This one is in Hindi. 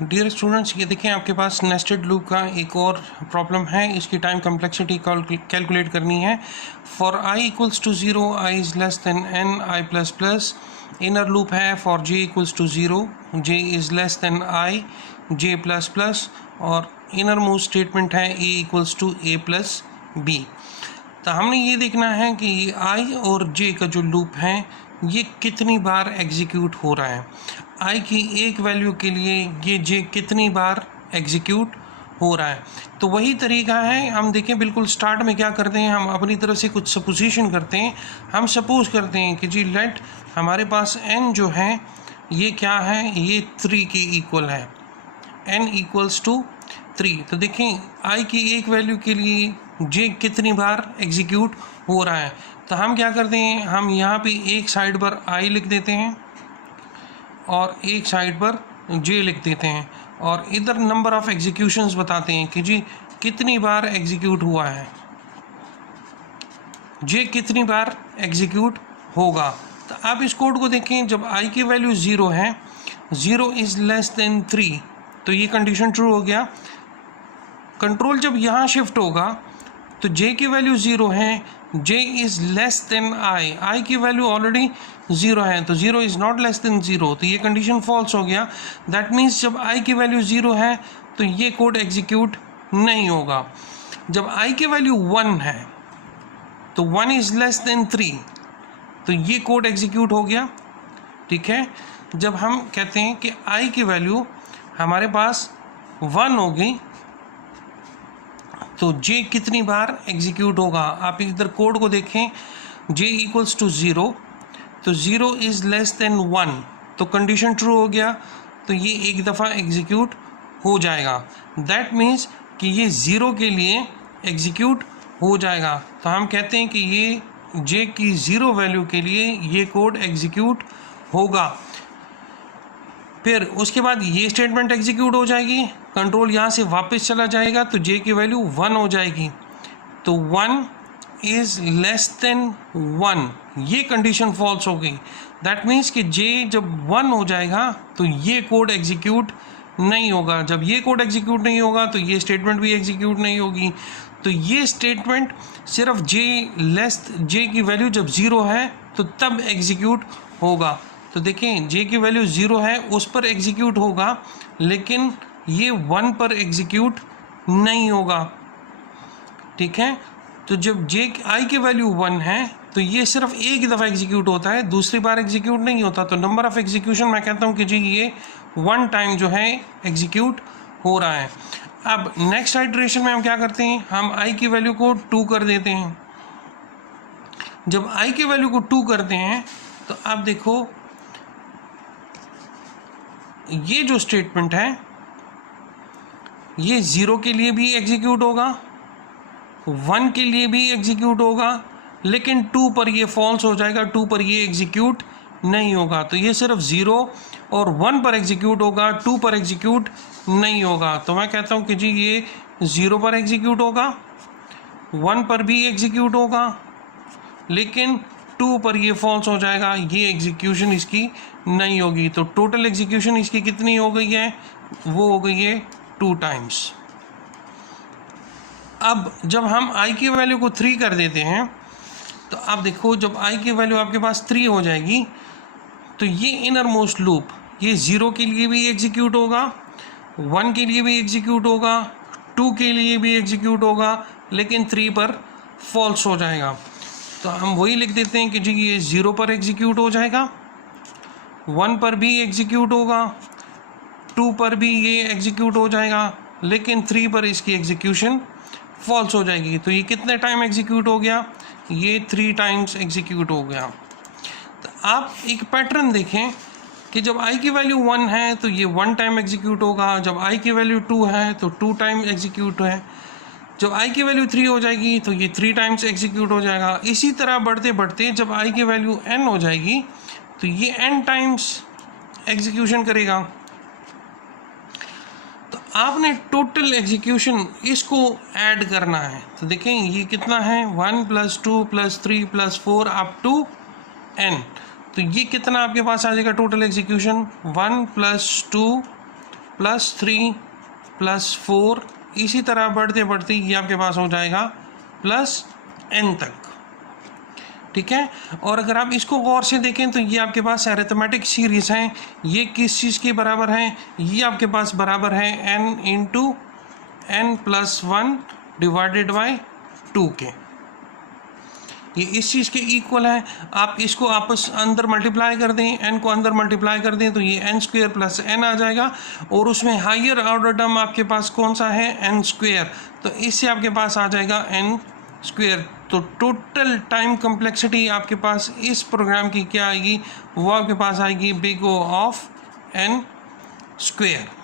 डियर स्टूडेंट्स, ये देखें आपके पास नेस्टेड लूप का एक और प्रॉब्लम है। इसकी टाइम कम्प्लेक्सिटी कैलकुलेट करनी है। For I equals to 0 I is less than N I plus plus. Inner loop है for J equals to 0 J is less than I J plus plus. और इनर मोस्ट स्टेटमेंट है A equals to A plus B. तो हमने ये देखना है कि ये आई और जे का जो लूप है ये कितनी बार एग्जीक्यूट हो रहा है। आई की एक वैल्यू के लिए ये जे कितनी बार एग्जीक्यूट हो रहा है। तो वही तरीका है। हम देखें बिल्कुल स्टार्ट में क्या करते हैं, हम अपनी तरफ से कुछ सपोजिशन करते हैं। हम सपोज करते हैं कि जी लेट हमारे पास n जो है ये क्या है, ये 3 के इक्वल है, n इक्वल्स टू 3। तो देखें आई की एक वैल्यू के लिए जे कितनी बार एग्जीक्यूट हो रहा है। तो हम क्या करते हैं, हम यहाँ पे एक साइड पर आई लिख देते हैं और एक साइड पर जे लिख देते हैं और इधर नंबर ऑफ एग्जीक्यूशंस बताते हैं कि जी कितनी बार एग्जीक्यूट हुआ है, जे कितनी बार एग्जीक्यूट होगा। तो आप इस कोड को देखें, जब आई की वैल्यू 0 है, 0 इज़ लेस देन 3, तो ये कंडीशन ट्रू हो गया। कंट्रोल जब यहाँ शिफ्ट होगा तो जे की वैल्यू 0 है, जे इज़ लेस देन आई, आई की वैल्यू ऑलरेडी 0 है, तो 0 इज़ नॉट लेस देन 0, तो ये कंडीशन फॉल्स हो गया। दैट मीन्स जब आई की वैल्यू 0 है तो ये कोड एग्जीक्यूट नहीं होगा। जब आई की वैल्यू 1 है तो 1 इज़ लेस देन 3, तो ये कोड एग्जीक्यूट हो गया। ठीक है। जब हम कहते हैं कि आई की वैल्यू हमारे पास 1 हो गई तो जे कितनी बार एग्जीक्यूट होगा। आप इधर कोड को देखें, जे इक्वल्स टू 0, तो 0 इज़ लेस देन 1, तो कंडीशन ट्रू हो गया, तो ये एक दफ़ा एग्जीक्यूट हो जाएगा। दैट मीन्स कि ये 0 के लिए एग्जीक्यूट हो जाएगा। तो हम कहते हैं कि ये जे की 0 वैल्यू के लिए ये कोड एग्जीक्यूट होगा। फिर उसके बाद ये स्टेटमेंट एग्जीक्यूट हो जाएगी, कंट्रोल यहाँ से वापस चला जाएगा तो जे की वैल्यू 1 हो जाएगी, तो 1 इज़ लेस देन 1, ये कंडीशन फॉल्स हो गई। दैट मीन्स कि जे जब 1 हो जाएगा तो ये कोड एग्जीक्यूट नहीं होगा। जब ये कोड एग्जीक्यूट नहीं होगा तो ये स्टेटमेंट भी एग्जीक्यूट नहीं होगी। तो ये स्टेटमेंट सिर्फ जे की वैल्यू जब 0 है तो तब एग्जीक्यूट होगा। तो देखें जे की वैल्यू 0 है उस पर एग्जीक्यूट होगा, लेकिन ये 1 पर एग्जीक्यूट नहीं होगा। ठीक है। तो जब जे आई की वैल्यू 1 है तो ये सिर्फ एक दफ़ा एग्जीक्यूट होता है, दूसरी बार एग्जीक्यूट नहीं होता। तो नंबर ऑफ़ एग्जीक्यूशन मैं कहता हूँ कि जी ये 1 टाइम जो है एग्जीक्यूट हो रहा है। अब नेक्स्ट आइटरेशन में हम क्या करते हैं, हम आई की वैल्यू को 2 कर देते हैं। जब आई की वैल्यू को 2 करते हैं तो आप देखो ये जो स्टेटमेंट है ये 0 के लिए भी एग्जीक्यूट होगा, 1 के लिए भी एग्जीक्यूट होगा, लेकिन 2 पर ये फॉल्स हो जाएगा, 2 पर ये एग्जीक्यूट नहीं होगा। तो ये सिर्फ 0 और 1 पर एग्जीक्यूट होगा, 2 पर एग्जीक्यूट नहीं होगा। तो मैं कहता हूँ कि जी ये 0 पर एग्जीक्यूट होगा, 1 पर भी एग्जीक्यूट होगा, लेकिन 2 पर ये फॉल्स हो जाएगा, ये एग्जीक्यूशन इसकी नहीं होगी। तो टोटल एग्जीक्यूशन इसकी कितनी हो गई है, वो हो गई है 2 टाइम्स। अब जब हम आई की वैल्यू को 3 कर देते हैं तो आप देखो जब आई की वैल्यू आपके पास 3 हो जाएगी तो ये इनर मोस्ट लूप ये 0 के लिए भी एग्जीक्यूट होगा, 1 के लिए भी एग्जीक्यूट होगा, 2 के लिए भी एग्जीक्यूट होगा, लेकिन 3 पर फॉल्स हो जाएगा। तो हम वही लिख देते हैं कि जी ये 0 पर एग्जीक्यूट हो जाएगा, 1 पर भी एग्जीक्यूट होगा, 2 पर भी ये एग्जीक्यूट हो जाएगा, लेकिन 3 पर इसकी एग्जीक्यूशन फॉल्स हो जाएगी। तो ये कितने टाइम एग्जीक्यूट हो गया, ये 3 टाइम्स एग्जीक्यूट हो गया। तो आप एक पैटर्न देखें कि जब आई की वैल्यू 1 है तो ये 1 टाइम एग्जीक्यूट होगा, जब आई की वैल्यू 2 है तो 2 टाइम एग्जीक्यूट है, जब आई की वैल्यू 3 हो जाएगी तो ये 3 टाइम्स एग्जीक्यूट हो जाएगा। इसी तरह बढ़ते बढ़ते जब आई की वैल्यू n हो जाएगी तो ये n टाइम्स एग्जीक्यूशन करेगा। तो आपने टोटल एग्जीक्यूशन इसको ऐड करना है। तो देखें ये कितना है, 1 + 2 + 3 + 4 अप टू n। तो ये कितना आपके पास आ जाएगा टोटल एग्जीक्यूशन, 1 + 2 +3 +4, इसी तरह बढ़ते बढ़ते ये आपके पास हो जाएगा +n तक। ठीक है, और अगर आप इसको गौर से देखें तो ये आपके पास अरिथमेटिक सीरीज हैं। ये किस चीज़ के बराबर हैं? ये आपके पास बराबर है n × n+1 डिवाइडेड बाय 2 के। ये इस चीज़ के इक्वल है। आप इसको आपस अंदर मल्टीप्लाई कर दें, n को अंदर मल्टीप्लाई कर दें तो ये n² + n आ जाएगा, और उसमें हायर ऑर्डर टर्म आपके पास कौन सा है? n²। तो इससे आपके पास आ जाएगा n²। तो टोटल टाइम कम्प्लेक्सिटी आपके पास इस प्रोग्राम की क्या आएगी? वो आपके पास आएगी बिग O ऑफ n²।